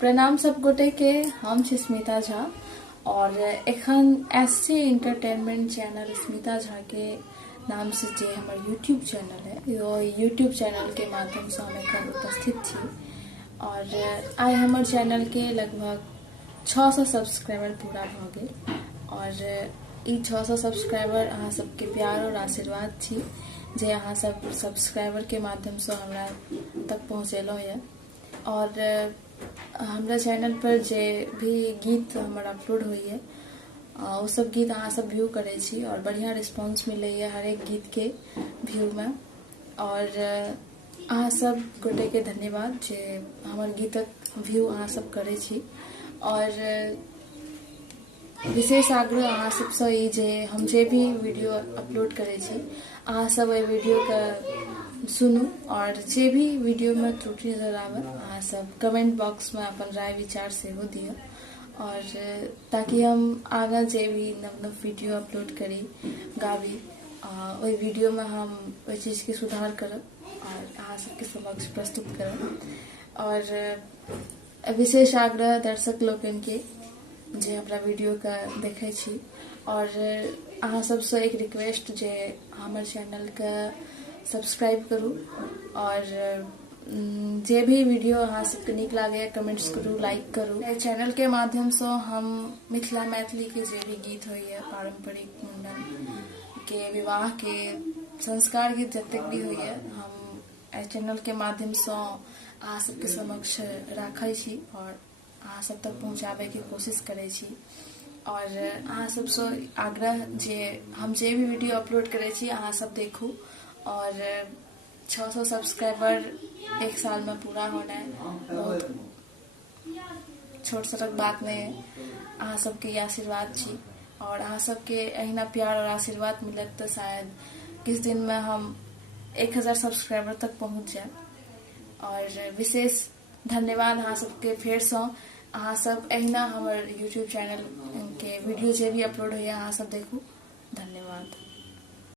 प्रणाम सब गोटे के। हम छी स्मिता झा और एखन SC entertainment channel Smita Jha के नाम से जे हमर यूट्यूब चैनल है यो यूट्यूब चैनल के माध्यम से हम एखन उपस्थित छी और आई हमर चैनल के लगभग 600 सब्सक्राइबर पूरा भ गेल और ई 600 सब्सक्राइबर अहाँ सबके प्यार और आशीर्वाद छी जे अहाँ सब सब्सक्राइबर के माध्यम से हमरा तक पहुँचेलहुँ ये। और हमरा चैनल पर जे भी गीत हमर अपलोड होइए वो सब गीत अहाँ सब व्यू करे छी और बढ़िया रिस्पांस मिलैए हर एक गीत के व्यू में। और अहाँ सब गोटे के धन्यवाद जे हमर गीतक व्यू अहाँ सब करे छी। और विशेष आग्रह अहाँ सबसे ई जे हम जे भी वीडियो अपलोड करे छी अहाँ सब ए वीडियो के सुनू और जे भी वीडियो में त्रुटि नजर आवे अहाँ सब कमेंट बॉक्स में अपन राय विचार सेहो दियो और ताकि हम आगा जे भी नव नव वीडियो अपलोड करी गाबी ओई वीडियो में हम ओई चीज के सुधार करब और अहाँ सबके समक्ष प्रस्तुत करब। और विशेष आग्रह दर्शक लोगन के जे हमरा वीडियो के देखे छी और अहाँ सबसे एक रिक्वेस्ट जे हमर चैनल के सब्सक्राइब करू और जे भी वीडियो अहाँ सबके नीक लागे कमेंट्स करू लाइक करू। चैनल के माध्यम से हम मिथिला मैथिली के जे भी गीत होइए पारंपरिक मुंडन के विवाह के संस्कार गीत जतेक भी होइए हम चैनल के माध्यम से अहाँ सबके समक्ष राखै छी और अहाँ सब तक पहुँचाबे के कोशिश करे छी। और अहाँ सबसे आग्रह जे हम जे भी वीडियो अपलोड करे छी अहाँ सब देखू और 600 सब्सक्राइबर एक साल में पूरा होना है बहुत छोट सटक बात नहीं है। अहाँ सबके आशीर्वाद छी और अहाँ सबके अहिना प्यार और आशीर्वाद मिलत तो शायद किस दिन में हम 1000 सब्सक्राइबर तक पहुँच जाए। और विशेष धन्यवाद अहाँ सबके फेर से अहाँ सब अहिना हमर यूट्यूब चैनल के वीडियो जे भी अपलोड होइए अहाँ सब देखू। धन्यवाद।